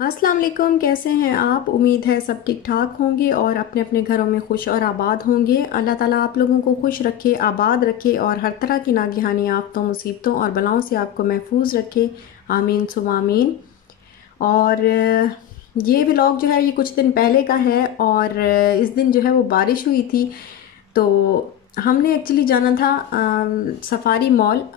अस्सलाम वालेकुम। कैसे हैं आप? उम्मीद है सब ठीक ठाक होंगे और अपने अपने घरों में खुश और आबाद होंगे। अल्लाह ताला आप लोगों को खुश रखे, आबाद रखे और हर तरह की नागहानी आफतों, मुसीबतों और बलाओं से आपको महफूज रखे। आमीन सुम आमीन। और ये व्लॉग जो है ये कुछ दिन पहले का है और इस दिन जो है वो बारिश हुई थी। तो हमने एक्चुअली जाना था सफारी मॉल।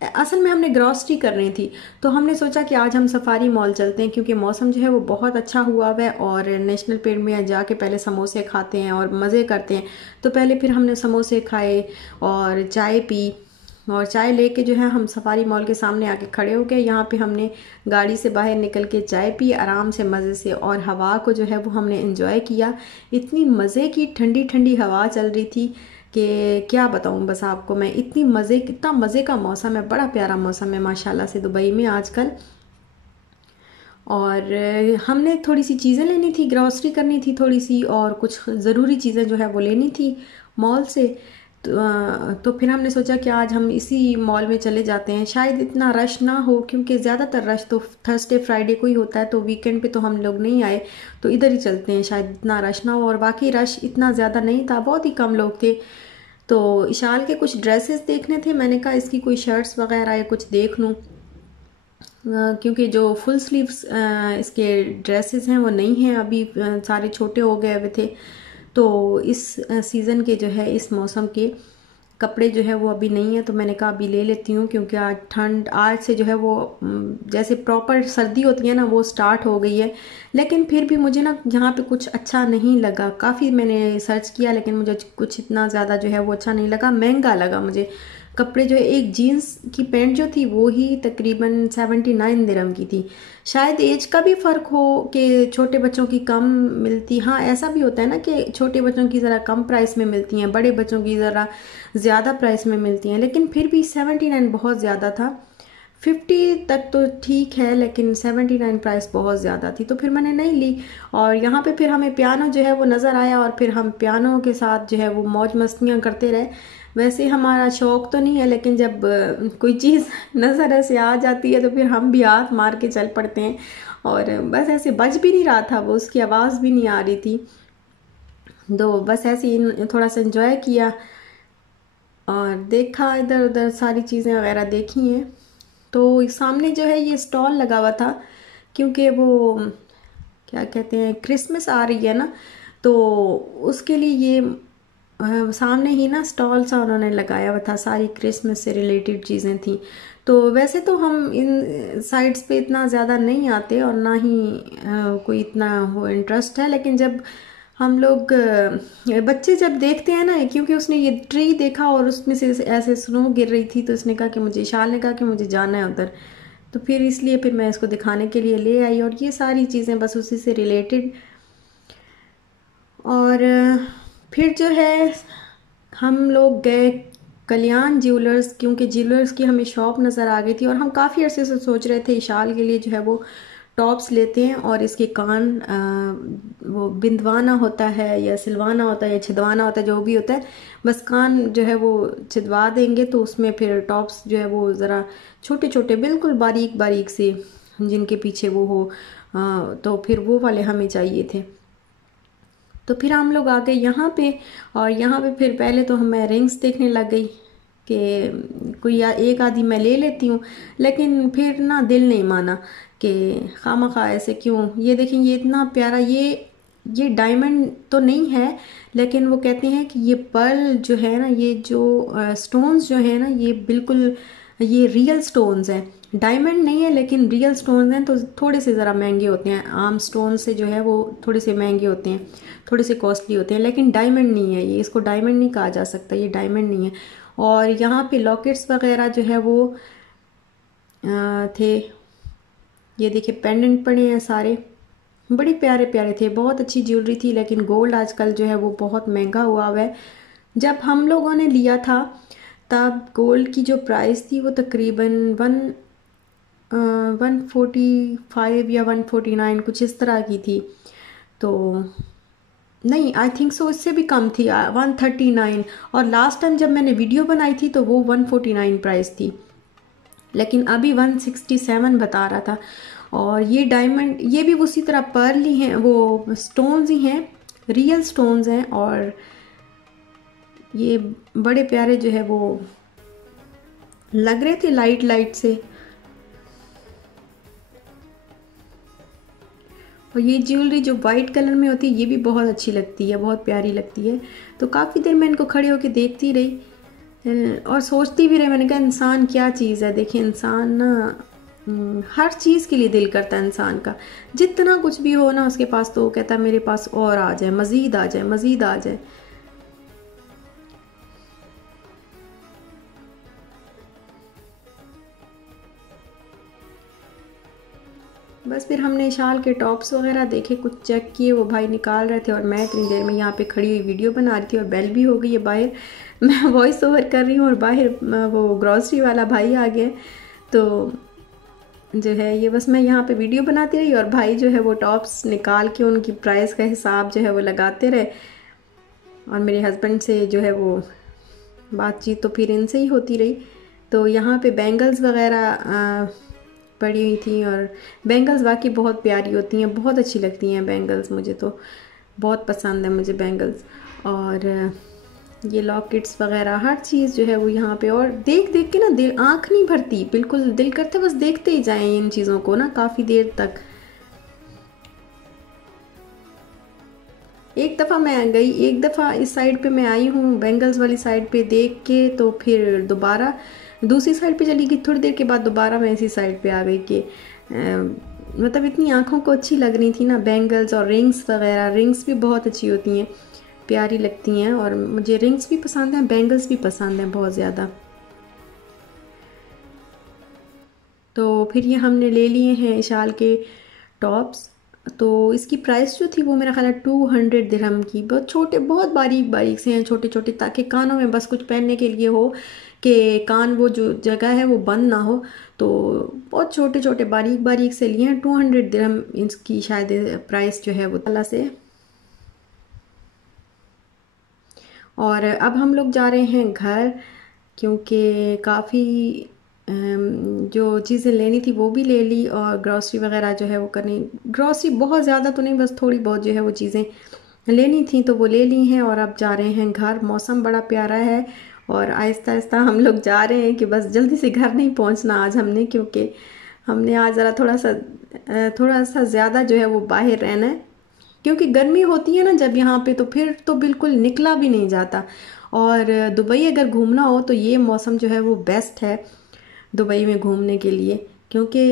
असल में हमने ग्रॉसरी करनी थी, तो हमने सोचा कि आज हम सफारी मॉल चलते हैं क्योंकि मौसम जो है वो बहुत अच्छा हुआ हुआ है और नेशनल पेड़ में जाके पहले समोसे खाते हैं और मज़े करते हैं। तो पहले फिर हमने समोसे खाए और चाय पी और चाय लेके जो है हम सफारी मॉल के सामने आके खड़े हो गए। यहाँ पे हमने गाड़ी से बाहर निकल के चाय पी आराम से मज़े से और हवा को जो है वो हमने एंजॉय किया। इतनी मज़े की ठंडी ठंडी हवा चल रही थी कि क्या बताऊँ बस आपको मैं। इतना मज़े का मौसम है, बड़ा प्यारा मौसम है माशाल्लाह से दुबई में आजकल। और हमने थोड़ी सी चीज़ें लेनी थी, ग्रॉसरी करनी थी थोड़ी सी और कुछ ज़रूरी चीज़ें जो है वो लेनी थी मॉल से। तो फिर हमने सोचा कि आज हम इसी मॉल में चले जाते हैं, शायद इतना रश ना हो क्योंकि ज़्यादातर रश तो थर्सडे फ्राइडे को ही होता है। तो वीकेंड पे तो हम लोग नहीं आए, तो इधर ही चलते हैं, शायद इतना रश ना हो। और बाकी रश इतना ज़्यादा नहीं था, बहुत ही कम लोग थे। तो इशाल के कुछ ड्रेसेस देखने थे, मैंने कहा इसकी कोई शर्ट्स वगैरह या कुछ देख लूँ। क्योंकि जो फुल स्लीव्स इसके ड्रेसेस हैं वो नहीं हैं अभी, सारे छोटे हो गए हुए थे। तो इस सीज़न के जो है इस मौसम के कपड़े जो है वो अभी नहीं है, तो मैंने कहा अभी ले लेती हूँ क्योंकि आज से जो है वो जैसे प्रॉपर सर्दी होती है ना वो स्टार्ट हो गई है। लेकिन फिर भी मुझे ना यहाँ पे कुछ अच्छा नहीं लगा। काफ़ी मैंने सर्च किया लेकिन मुझे कुछ इतना ज़्यादा जो है वो अच्छा नहीं लगा, महंगा लगा मुझे। कपड़े जो एक जीन्स की पैंट जो थी वो ही तकरीबन 79 दिरहम की थी। शायद एज का भी फ़र्क हो कि छोटे बच्चों की कम मिलती। हाँ, ऐसा भी होता है ना कि छोटे बच्चों की ज़रा कम प्राइस में मिलती हैं, बड़े बच्चों की ज़रा ज़्यादा प्राइस में मिलती हैं। लेकिन फिर भी 79 बहुत ज़्यादा था। 50 तक तो ठीक है लेकिन 79 प्राइस बहुत ज़्यादा थी, तो फिर मैंने नहीं ली। और यहाँ पे फिर हमें पियानो जो है वो नज़र आया और फिर हम पियानो के साथ जो है वो मौज मस्तियाँ करते रहे। वैसे हमारा शौक़ तो नहीं है लेकिन जब कोई चीज़ नज़र ऐसे आ जाती है तो फिर हम भी हाथ मार के चल पड़ते हैं। और बस ऐसे बज भी नहीं रहा था वो, उसकी आवाज़ भी नहीं आ रही थी। तो बस ऐसे ही थोड़ा सा इंजॉय किया और देखा, इधर उधर सारी चीज़ें वगैरह देखी हैं। तो सामने जो है ये स्टॉल लगा हुआ था क्योंकि वो क्या कहते हैं क्रिसमस आ रही है ना, तो उसके लिए ये सामने ही ना स्टॉल सा उन्होंने लगाया हुआ था, सारी क्रिसमस से रिलेटेड चीज़ें थी। तो वैसे तो हम इन साइट्स पे इतना ज़्यादा नहीं आते और ना ही कोई इतना वो इंटरेस्ट है, लेकिन जब हम लोग बच्चे जब देखते हैं ना, क्योंकि उसने ये ट्री देखा और उसमें से ऐसे स्नो गिर रही थी तो इसने कहा कि मुझे, शाल ने कहा कि मुझे जाना है उधर। तो फिर इसलिए फिर मैं इसको दिखाने के लिए ले आई और ये सारी चीज़ें बस उसी से रिलेटेड। और फिर जो है हम लोग गए कल्याण ज्वेलर्स, क्योंकि ज्वेलर्स की हमें शॉप नज़र आ गई थी और हम काफ़ी अरसे से सोच रहे थे इशाल के लिए जो है वो टॉप्स लेते हैं और इसके कान वो बिंदवाना होता है या सिलवाना होता है या छिदवाना होता है, जो भी होता है, बस कान जो है वो छिदवा देंगे तो उसमें फिर टॉप्स जो है वो ज़रा छोटे छोटे बिल्कुल बारीक बारीक से जिनके पीछे वो हो, तो फिर वो वाले हमें चाहिए थे। तो फिर हम लोग आ गए यहाँ पे और यहाँ पे फिर पहले तो मैं रिंग्स देखने लग गई कि कोई एक आधी मैं ले लेती हूँ, लेकिन फिर ना दिल नहीं माना कि खामखा ऐसे क्यों। ये देखें, ये इतना प्यारा, ये डायमंड तो नहीं है लेकिन वो कहते हैं कि ये पर्ल जो है ना, ये जो स्टोन्स जो है ना, ये बिल्कुल ये रियल स्टोन्स हैं, डायमंड नहीं है लेकिन रियल स्टोन्स हैं। तो थोड़े से ज़रा महंगे होते हैं, आम स्टोन से जो है वो थोड़े से महंगे होते हैं, थोड़े से कॉस्टली होते हैं, लेकिन डायमंड नहीं है ये, इसको डायमंड नहीं कहा जा सकता, ये डायमंड नहीं है। और यहाँ पे लॉकेट्स वगैरह जो है वो थे, ये देखिए पेंडेंट पड़े हैं सारे, बड़े प्यारे प्यारे थे, बहुत अच्छी ज्वेलरी थी। लेकिन गोल्ड आजकल जो है वो बहुत महंगा हुआ है। जब हम लोगों ने लिया था तब गोल्ड की जो प्राइस थी वो तकरीबन 145 या 149 कुछ इस तरह की थी। तो नहीं, आई थिंक सो इससे भी कम थी, 139। और लास्ट टाइम जब मैंने वीडियो बनाई थी तो वो 149 प्राइस थी, लेकिन अभी 167 बता रहा था। और ये डायमंड, ये भी उसी तरह पर्ल ही हैं, वो स्टोन्स ही हैं, रियल स्टोन्स हैं। और ये बड़े प्यारे जो है वो लग रहे थे लाइट लाइट से। और ये ज्वेलरी जो वाइट कलर में होती है ये भी बहुत अच्छी लगती है, बहुत प्यारी लगती है। तो काफ़ी देर मैं इनको खड़े होकर देखती रही और सोचती भी रही। मैंने कहा इंसान क्या चीज़ है। देखिए इंसान ना हर चीज़ के लिए दिल करता है इंसान का, जितना कुछ भी हो ना उसके पास, तो वो कहता है मेरे पास और आ जाए, मज़ीद आ जाए, मज़ीद आ जाए। बस फिर हमने इशाल के टॉप्स वगैरह देखे, कुछ चेक किए, वो भाई निकाल रहे थे और मैं इतनी देर में यहाँ पे खड़ी हुई वीडियो बना रही थी। और बेल भी हो गई है बाहर, मैं वॉइस ओवर कर रही हूँ और बाहर वो ग्रॉसरी वाला भाई आ गया। तो जो है ये बस मैं यहाँ पे वीडियो बनाती रही और भाई जो है वो टॉप्स निकाल के उनकी प्राइस का हिसाब जो है वो लगाते रहे। और मेरे हस्बैंड से जो है वो बातचीत तो फिर इनसे ही होती रही। तो यहाँ पे बैंगल्स वगैरह पड़ी हुई थी, और बैंगल्स वाकई बहुत प्यारी होती हैं, बहुत अच्छी लगती हैं बैंगल्स, मुझे तो बहुत पसंद है मुझे बैंगल्स। और ये लॉकेट्स वगैरह हर चीज़ जो है वो यहाँ पे, और देख देख के ना दिल, आँख नहीं भरती, बिल्कुल दिल करता बस देखते ही जाएं इन चीज़ों को ना काफ़ी देर तक। एक दफ़ा मैं गई, एक दफ़ा इस साइड पे मैं आई हूँ बैंगल्स वाली साइड पे देख के, तो फिर दोबारा दूसरी साइड पे चली गई। थोड़ी देर के बाद दोबारा मैं इसी साइड पे आ गई कि मतलब इतनी आँखों को अच्छी लग रही थी ना बैंगल्स और रिंग्स वगैरह। रिंग्स भी बहुत अच्छी होती हैं, प्यारी लगती हैं, और मुझे रिंग्स भी पसंद हैं, बैंगल्स भी पसंद हैं बहुत ज़्यादा। तो फिर ये हमने ले लिए हैं इशाल के टॉप्स। तो इसकी प्राइस जो थी वो मेरा ख्याल है 200 दिरहम की, बहुत छोटे, बहुत बारीक बारीक से हैं, छोटे छोटे, ताकि कानों में बस कुछ पहनने के लिए हो कि कान वो जो जगह है वो बंद ना हो। तो बहुत छोटे छोटे बारीक बारीक से लिए हैं। 200 दिरहम इसकी शायद प्राइस जो है वो तला से। और अब हम लोग जा रहे हैं घर, क्योंकि काफ़ी जो चीज़ें लेनी थी वो भी ले ली, और ग्रॉसरी वगैरह जो है वो करनी, ग्रॉसरी बहुत ज़्यादा तो नहीं, बस थोड़ी बहुत जो है वो चीज़ें लेनी थी तो वो ले ली हैं। और अब जा रहे हैं घर। मौसम बड़ा प्यारा है और आहिस्ता आहिस्ता हम लोग जा रहे हैं कि बस जल्दी से घर नहीं पहुंचना आज हमने, क्योंकि हमने आज ज़रा थोड़ा सा ज़्यादा जो है वो बाहर रहना है, क्योंकि गर्मी होती है ना जब यहाँ पे, तो फिर तो बिल्कुल निकला भी नहीं जाता। और दुबई अगर घूमना हो तो ये मौसम जो है वो बेस्ट है दुबई में घूमने के लिए, क्योंकि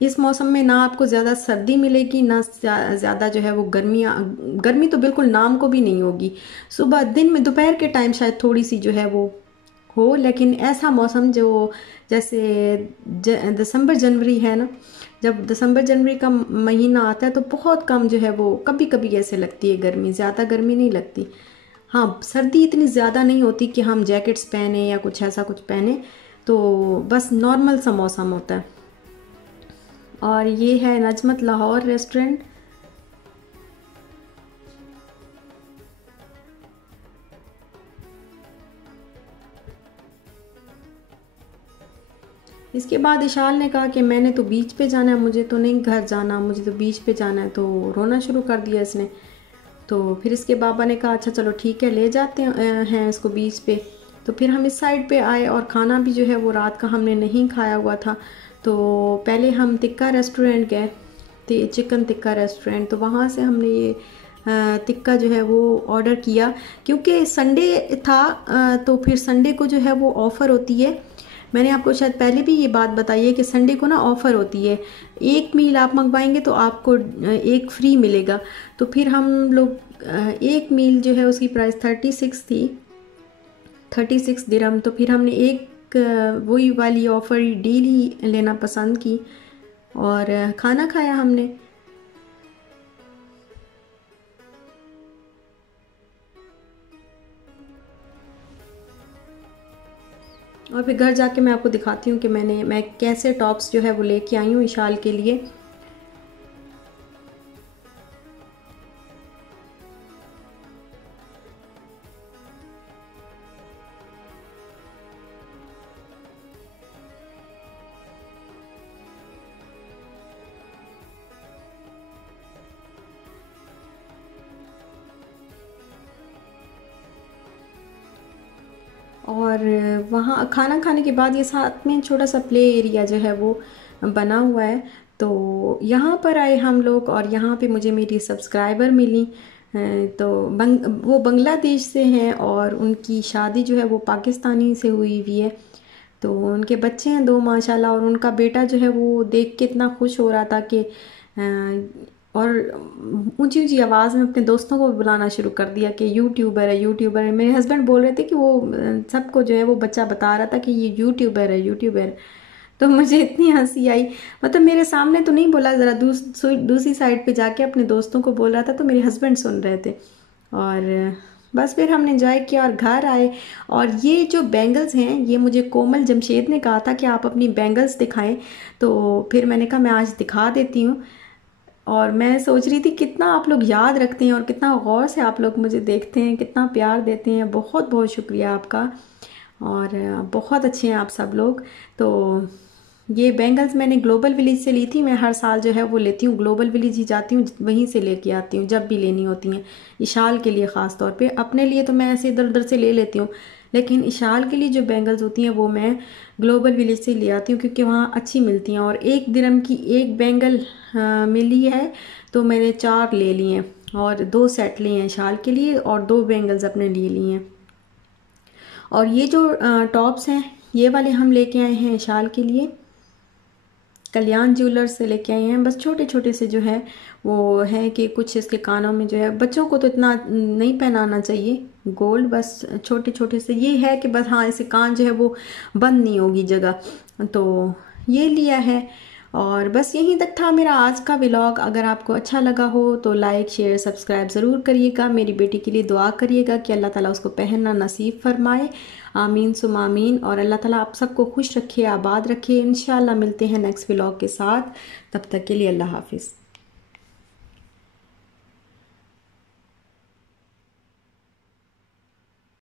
इस मौसम में ना आपको ज़्यादा सर्दी मिलेगी, ना ज़्यादा जो है वो गर्मी तो बिल्कुल नाम को भी नहीं होगी। सुबह दिन में दोपहर के टाइम शायद थोड़ी सी जो है वो हो, लेकिन ऐसा मौसम जो जैसे दिसंबर जनवरी है ना, जब दिसंबर जनवरी का महीना आता है तो बहुत कम जो है वो कभी कभी ऐसे लगती है गर्मी, ज़्यादा गर्मी नहीं लगती। हाँ, सर्दी इतनी ज़्यादा नहीं होती कि हम जैकेट्स पहने या कुछ ऐसा कुछ पहने, तो बस नॉर्मल सा मौसम होता है। और ये है नजमत लाहौर रेस्टोरेंट। इसके बाद इशाल ने कहा कि मैंने तो बीच पे जाना है, मुझे तो नहीं घर जाना, मुझे तो बीच पे जाना है। तो रोना शुरू कर दिया इसने। तो फिर इसके बाबा ने कहा अच्छा चलो ठीक है ले जाते हैं इसको बीच पे। तो फिर हम इस साइड पे आए, और खाना भी जो है वो रात का हमने नहीं खाया हुआ था। तो पहले हम टिक्का रेस्टोरेंट गए, चिकन टिक्का रेस्टोरेंट। तो वहाँ से हमने ये टिक्का जो है वो ऑर्डर किया, क्योंकि संडे था। तो फिर संडे को जो है वो ऑफ़र होती है। मैंने आपको शायद पहले भी ये बात बताई है कि संडे को ना ऑफ़र होती है, एक मील आप मंगवाएंगे तो आपको एक फ्री मिलेगा। तो फिर हम लोग एक मील जो है उसकी प्राइस 36 थी, 36 दिरहम। तो फिर हमने एक वही वाली ऑफ़र डील ही लेना पसंद की, और खाना खाया हमने। और फिर घर जाके मैं आपको दिखाती हूँ कि मैं कैसे टॉप्स जो है वो लेके आई हूँ इशाल के लिए। और वहाँ खाना खाने के बाद ये साथ में छोटा सा प्ले एरिया जो है वो बना हुआ है। तो यहाँ पर आए हम लोग और यहाँ पे मुझे मेरी सब्सक्राइबर मिली। तो वो बांग्लादेश से हैं और उनकी शादी जो है वो पाकिस्तानी से हुई हुई है। तो उनके बच्चे हैं 2 माशाल्लाह, और उनका बेटा जो है वो देख के इतना खुश हो रहा था कि और ऊंची ऊंची आवाज़ में अपने दोस्तों को भी बुलाना शुरू कर दिया कि यूट्यूबर है, यूट्यूबर है। मेरे हस्बैंड बोल रहे थे कि वो सबको जो है वो बच्चा बता रहा था कि ये यूट्यूबर है, यूट्यूबर। तो मुझे इतनी हंसी आई, मतलब मेरे सामने तो नहीं बोला, ज़रा दूसरी साइड पे जाके अपने दोस्तों को बोल रहा था, तो मेरे हस्बैंड सुन रहे थे। और बस फिर हमने एंजॉय किया और घर आए। और ये जो बैंगल्स हैं ये मुझे कोमल जमशेद ने कहा था कि आप अपनी बैंगल्स दिखाएं, तो फिर मैंने कहा मैं आज दिखा देती हूँ। और मैं सोच रही थी कितना आप लोग याद रखते हैं और कितना गौर से आप लोग मुझे देखते हैं, कितना प्यार देते हैं। बहुत बहुत शुक्रिया आपका, और बहुत अच्छे हैं आप सब लोग। तो ये बैंगल्स मैंने ग्लोबल विलेज से ली थी। मैं हर साल जो है वो लेती हूँ, ग्लोबल विलेज ही जाती हूँ, वहीं से लेके आती हूँ जब भी लेनी होती हैं। इशाल के लिए ख़ास तौर पे, अपने लिए तो मैं ऐसे इधर उधर से ले लेती हूँ, लेकिन इशाल के लिए जो बैंगल्स होती हैं वो मैं ग्लोबल विलेज से ले आती हूँ, क्योंकि वहाँ अच्छी मिलती हैं। और 1 दिरहम की 1 बैंगल मिली है, तो मैंने 4 ले लिए हैं और 2 सेट लिए हैं शाल के लिए और 2 बैंगल्स अपने लिए लिए हैं। और ये जो टॉप्स हैं ये वाले हम लेके आए हैं शाल के लिए, कल्याण ज्वेलर्स से लेके आए हैं। बस छोटे छोटे से जो है वो है कि कुछ इसके कानों में जो है, बच्चों को तो इतना नहीं पहनाना चाहिए गोल्ड, बस छोटे छोटे से ये है कि बस हाँ इसके कान जो है वो बंद नहीं होगी जगह, तो ये लिया है। और बस यहीं तक था मेरा आज का व्लॉग। अगर आपको अच्छा लगा हो तो लाइक शेयर सब्सक्राइब ज़रूर करिएगा। मेरी बेटी के लिए दुआ करिएगा कि अल्लाह ताला उसको पहनना नसीब फरमाए, आमीन सुम आमीन। और अल्लाह ताला आप सबको खुश रखे, आबाद रखे। इंशाल्लाह मिलते हैं नेक्स्ट व्लॉग के साथ, तब तक के लिए अल्लाह हाफिज़।